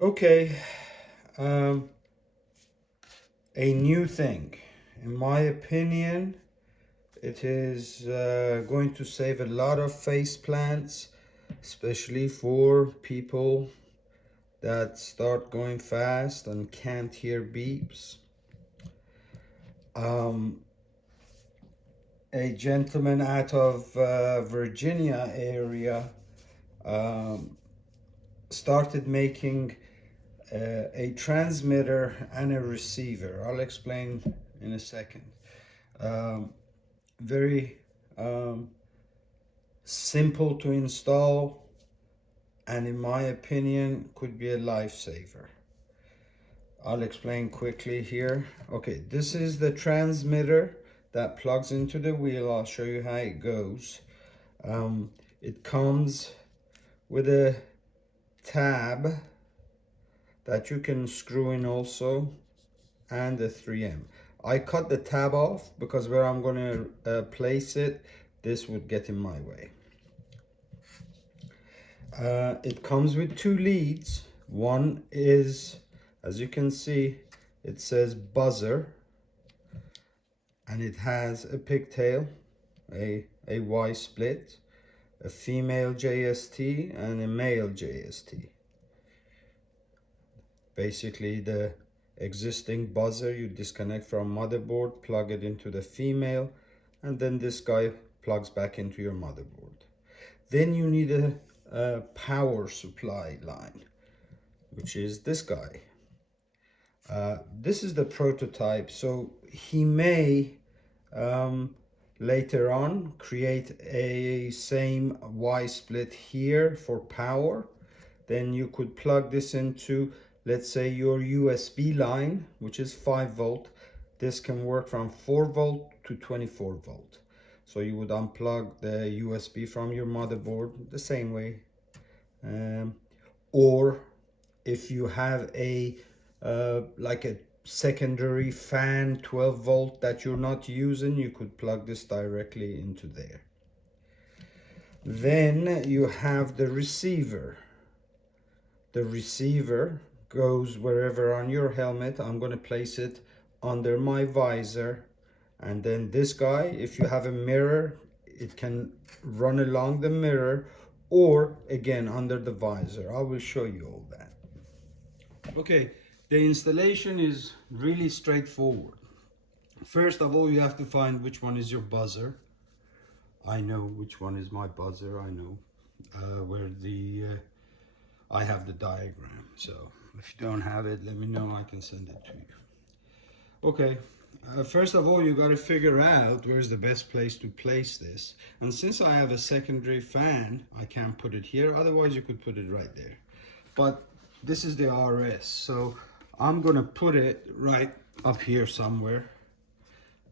Okay, um, a new thing. In my opinion, it is going to save a lot of face plants, especially for people that start going fast and can't hear beeps. Um, a gentleman out of Virginia area um, started making a transmitter and a receiver. I'll explain in a second. Um, very simple to install, and in my opinion could be a lifesaver. I'll explain quickly here. Okay, this is the transmitter that plugs into the wheel. I'll show you how it goes. It comes with a tab that you can screw in also, and a 3M. I cut the tab off because where I'm going to place it, this would get in my way. It comes with two leads. One is, as you can see, it says buzzer, and it has a pigtail, a Y split, a female JST and a male JST. Basically the existing buzzer you disconnect from motherboard, plug it into the female, and then this guy plugs back into your motherboard. Then you need a power supply line, which is this guy. This is the prototype, so he may later on create a same Y split here for power. Then you could plug this into, let's say, your USB line, which is 5 volt. This can work from 4 volt to 24 volt. So you would unplug the USB from your motherboard the same way. Or if you have a like a secondary fan 12 volt that you're not using, you could plug this directly into there. Then you have the receiver. The receiver goes wherever on your helmet. I'm going to place it under my visor, and then this guy, if you have a mirror, it can run along the mirror, or again under the visor. I will show you all that. Okay, the installation is really straightforward. First of all, you have to find which one is your buzzer. I know which one is my buzzer. I know where the I have the diagram. So if you don't have it, let me know. I can send it to you. Okay, first of all, you got to figure out where's the best place to place this. And since I have a secondary fan, I can't put it here. Otherwise, you could put it right there. But this is the RS, so I'm gonna put it right up here somewhere.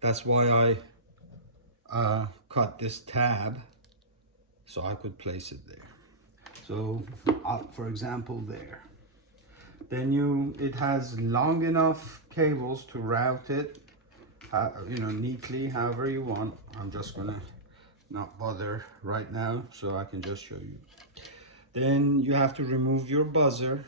That's why I cut this tab so I could place it there. So for example there. Then it has long enough cables to route it neatly however you want. I'm just gonna not bother right now so I can just show you. Then you have to remove your buzzer.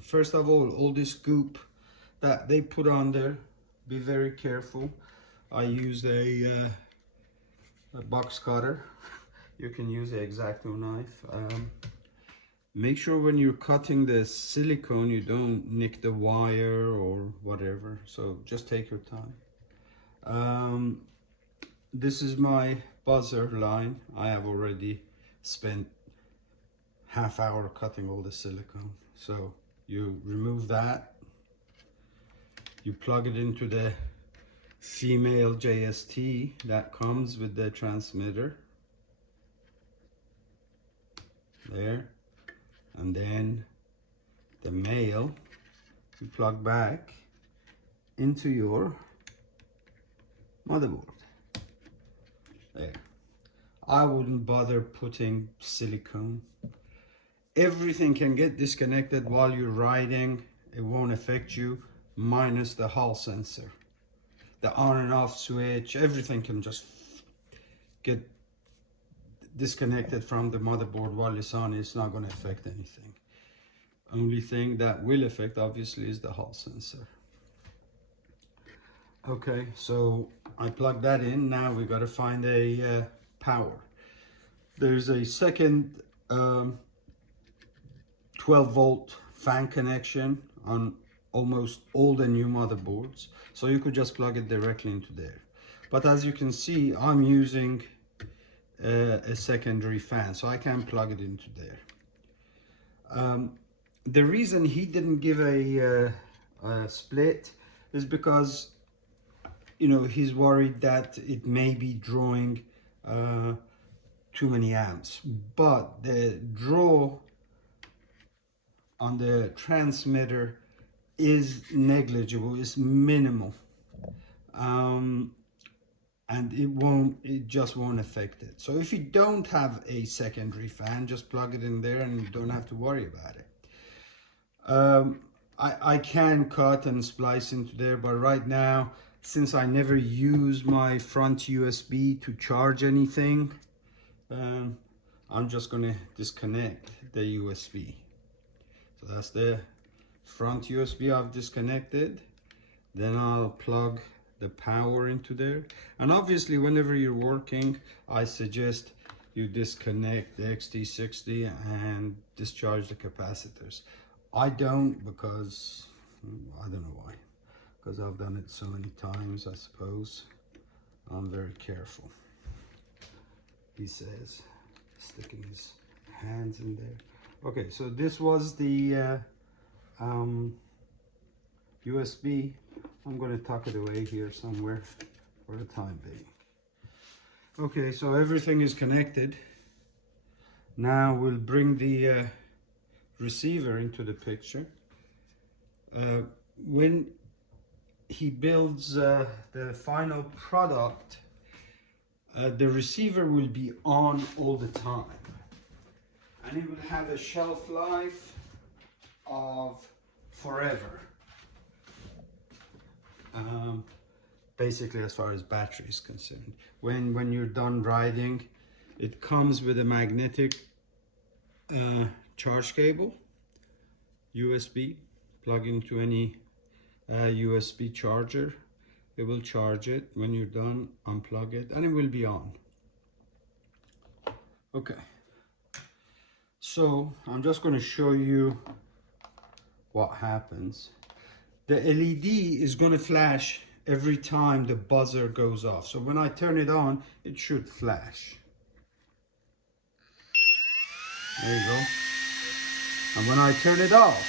First of all this goop that they put on there, be very careful. I used a box cutter. You can use an X-Acto knife. Make sure when you're cutting the silicone you don't nick the wire or whatever, so just take your time. This is my buzzer line. I have already spent half hour cutting all the silicone. So you remove that, you plug it into the female JST that comes with the transmitter there, and then the male you plug back into your motherboard there. I wouldn't bother putting silicone. Everything can get disconnected while you're riding. It won't affect you, minus the hall sensor. The on and off switch, everything can just get disconnected from the motherboard while it's on. It's not going to affect anything. Only thing that will affect obviously is the Hall sensor. Okay, so I plugged that in. Now we got to find a power. There's a second 12 volt fan connection on almost all the new motherboards, so you could just plug it directly into there. But as you can see, I'm using a secondary fan, so I can plug it into there. The reason he didn't give a split is because, you know, he's worried that it may be drawing too many amps, but the draw on the transmitter is negligible, it's minimal, and it just won't affect it. So if you don't have a secondary fan, just plug it in there and you don't have to worry about it. I can cut and splice into there, but right now, since I never use my front USB to charge anything, I'm just gonna disconnect the USB. So that's the front USB I've disconnected. Then I'll plug the power into there. And obviously, whenever you're working, I suggest you disconnect the XT60 and discharge the capacitors. I don't, because I don't know why, because I've done it so many times. I suppose I'm very careful. He says, sticking his hands in there. Okay, so this was the USB. I'm going to tuck it away here somewhere for the time being. Okay, so everything is connected. Now we'll bring the receiver into the picture. When he builds the final product, the receiver will be on all the time, and it will have a shelf life of forever. Basically, as far as battery is concerned, when you're done riding, it comes with a magnetic charge cable, USB, plug into any USB charger. It will charge it. When you're done, unplug it and it will be on. Okay, so I'm just going to show you what happens. The LED is going to flash every time the buzzer goes off. So when I turn it on, it should flash. There you go. And when I turn it off,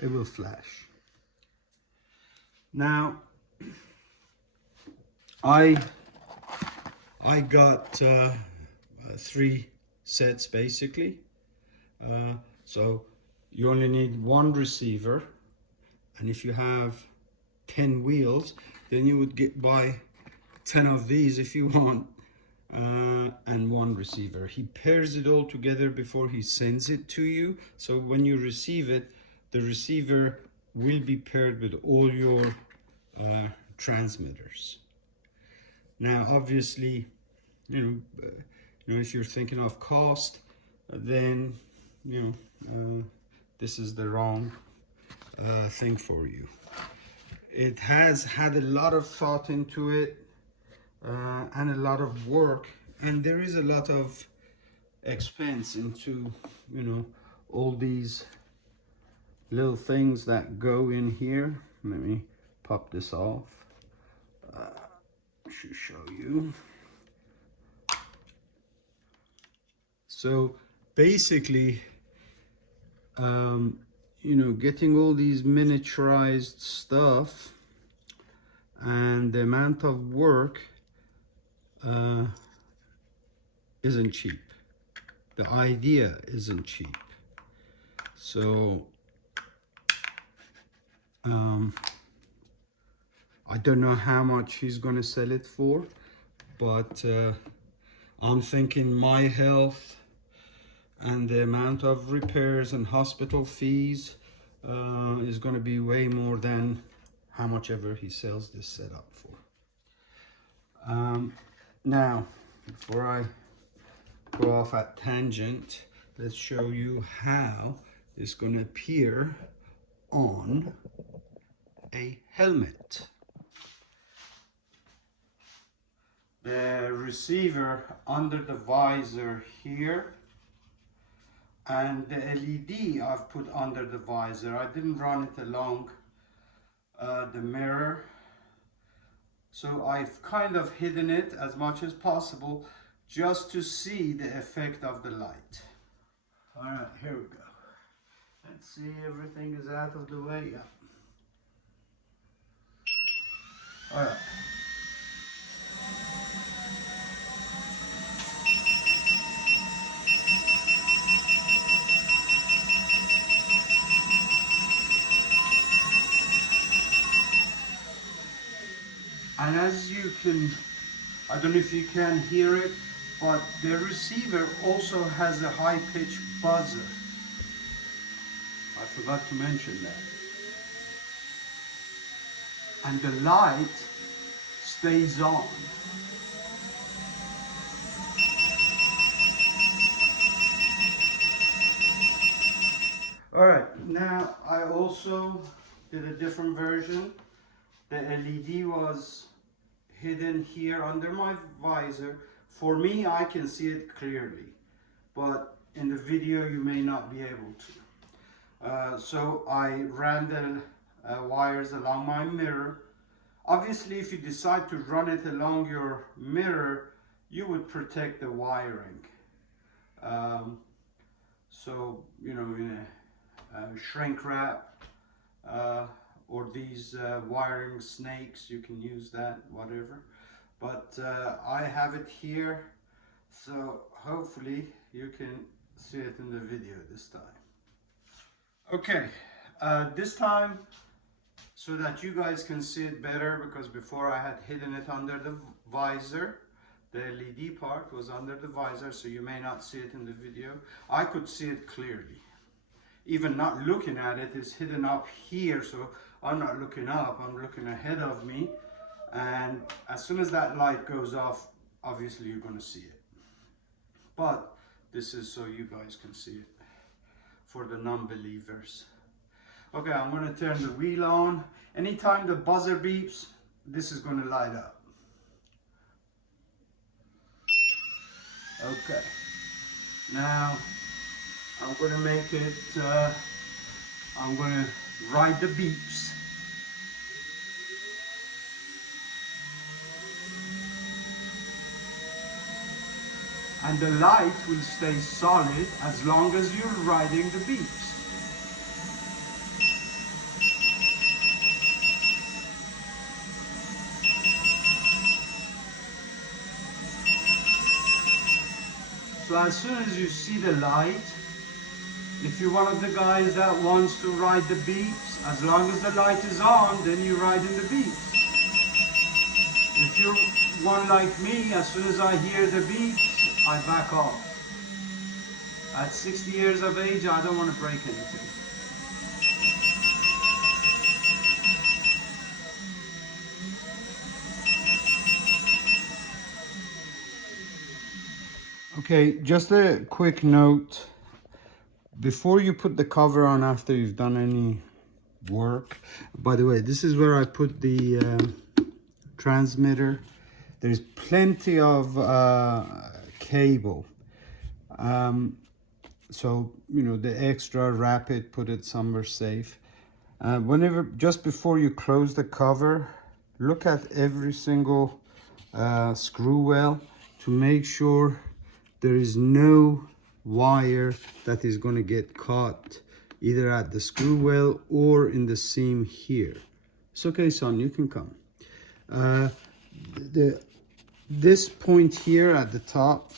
it will flash. Now, I got 3 sets basically. So you only need 1 receiver, and if you have 10 wheels, then you would buy 10 of these if you want, and 1 receiver. He pairs it all together before he sends it to you, so when you receive it, the receiver will be paired with all your transmitters. Now obviously, you know, if you're thinking of cost, then this is the wrong thing for you. It has had a lot of thought into it, and a lot of work, and there is a lot of expense into, all these little things that go in here. Let me pop this off. Should show you. So basically, getting all these miniaturized stuff and the amount of work isn't cheap. The idea isn't cheap. So I don't know how much he's gonna sell it for, but I'm thinking my health and the amount of repairs and hospital fees is going to be way more than how much ever he sells this setup for. Now, before I go off at tangent, let's show you how it's going to appear on a helmet. The receiver under the visor here, and the LED I've put under the visor. I didn't run it along the mirror, so I've kind of hidden it as much as possible just to see the effect of the light. All right, here we go. Let's see, everything is out of the way. Yeah. All right. And as you can, I don't know if you can hear it, but the receiver also has a high-pitched buzzer. I forgot to mention that. And the light stays on. All right, now I also did a different version. The LED was hidden here under my visor. For me, I can see it clearly, but in the video you may not be able to. So I ran the wires along my mirror. Obviously, if you decide to run it along your mirror, you would protect the wiring. So, you know, in a shrink wrap, or these wiring snakes, you can use that, whatever. But I have it here, so hopefully you can see it in the video this time. Okay, this time, so that you guys can see it better, because before I had hidden it under the visor. The LED part was under the visor, so you may not see it in the video. I could see it clearly. Even not looking at it, it's hidden up here, so I'm not looking up, I'm looking ahead of me. And as soon as that light goes off, obviously you're gonna see it. But this is so you guys can see it for the non-believers. Okay, I'm gonna turn the wheel on. Anytime the buzzer beeps, this is gonna light up. Okay, now I'm gonna make it, I'm gonna ride the beeps. And the light will stay solid as long as you're riding the beeps. So as soon as you see the light, if you're one of the guys that wants to ride the beeps, as long as the light is on, then you ride in the beeps. If you're one like me, as soon as I hear the beeps, I back off. At 60 years of age, I don't want to break anything. Okay, just a quick note. Before you put the cover on after you've done any work, by the way, this is where I put the transmitter. There's plenty of cable. So, you know, the extra, wrap it, put it somewhere safe. Whenever, just before you close the cover, look at every single screw well to make sure there is no wire that is going to get caught either at the screw well or in the seam here. It's okay, son, you can come. This point here at the top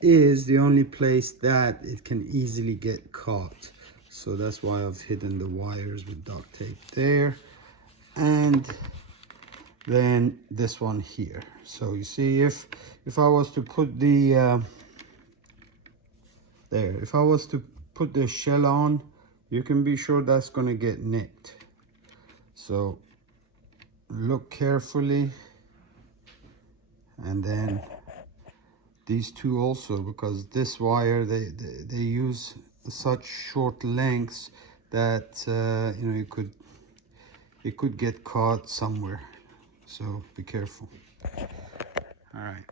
is the only place that it can easily get caught. So that's why I've hidden the wires with duct tape there. And then this one here. So you see, if I was to put the if I was to put the shell on, you can be sure that's going to get nicked. So look carefully and then these two also, because this wire, they use such short lengths that you know, it could get caught somewhere, so be careful. All right.